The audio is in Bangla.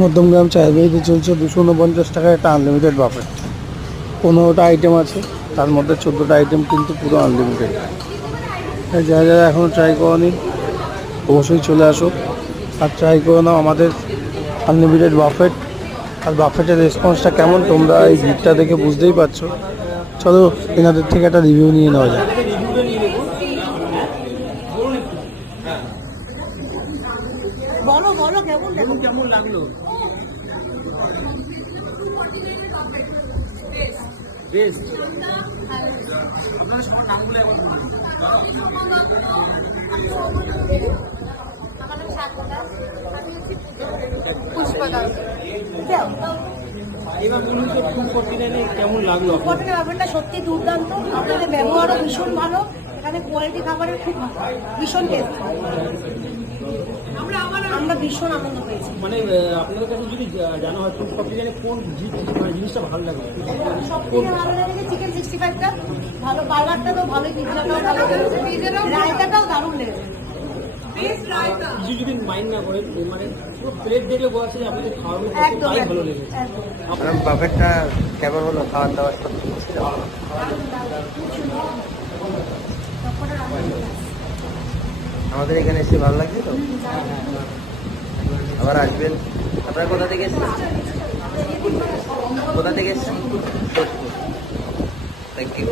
মধ্যমগ্রাম চায়ের বাড়িতে চলছে 249 টাকায় একটা আনলিমিটেড বাফেট। 15টা আইটেম আছে, তার মধ্যে 14টা আইটেম কিন্তু পুরো আনলিমিটেড। যারা যারা এখনও ট্রাই করনি অবশ্যই চলে আসো আর ট্রাই করে নাও আমাদের আনলিমিটেড বাফেট। আর বাফেটের রেসপন্সটা কেমন তোমরা এই ভিড়টা দেখে বুঝতেই পারছো। চলো এনাদের থেকে একটা রিভিউ নিয়ে নেওয়া যায়। বলো বলো কেমন কেমন লাগলো? বেস্ট। আপনাদের সবার নামগুলো একবার বলুন। পুষ্পা দাস। এবার বলুন তো 249 কেমন লাগলো? হোটেলের ব্যাপারটা সত্যি দুর্দান্ত, আপনাদের ব্যবহারও ভীষণ ভালো, এখানে কোয়ালিটি খাবারের খুব ভালো, ভীষণ টেস্ট। আমরা ভীষণ আনন্দ পেয়েছি। মানে আপনাদের কাছে যদি জানা হয় 249 কোন জিনিসটা ভালো লাগে? সব থেকে ভালো লেগেছে চিকেন 65টা ভালো, বার্গারটা তো ভালোই, পিৎজাটাও ভালো, রায়তাটাও দারুণ লেগেছে। কিছু যদি মাইন্ড না করে মানে পুরো প্লেট দেখলে বোঝা যাচ্ছে যে আপনাদের খাওয়াগুলো একদম তাই ভালো লেগেছে। আপনার বাফেটটা কেমন হলো? খাওয়ার দাওয়ার আমাদের এখানে এসে ভালো লাগছে তো, আবার আসবেন। আপনারা কোথা থেকে এসেছেন? কোথা থেকে এসেছেন? Thank you.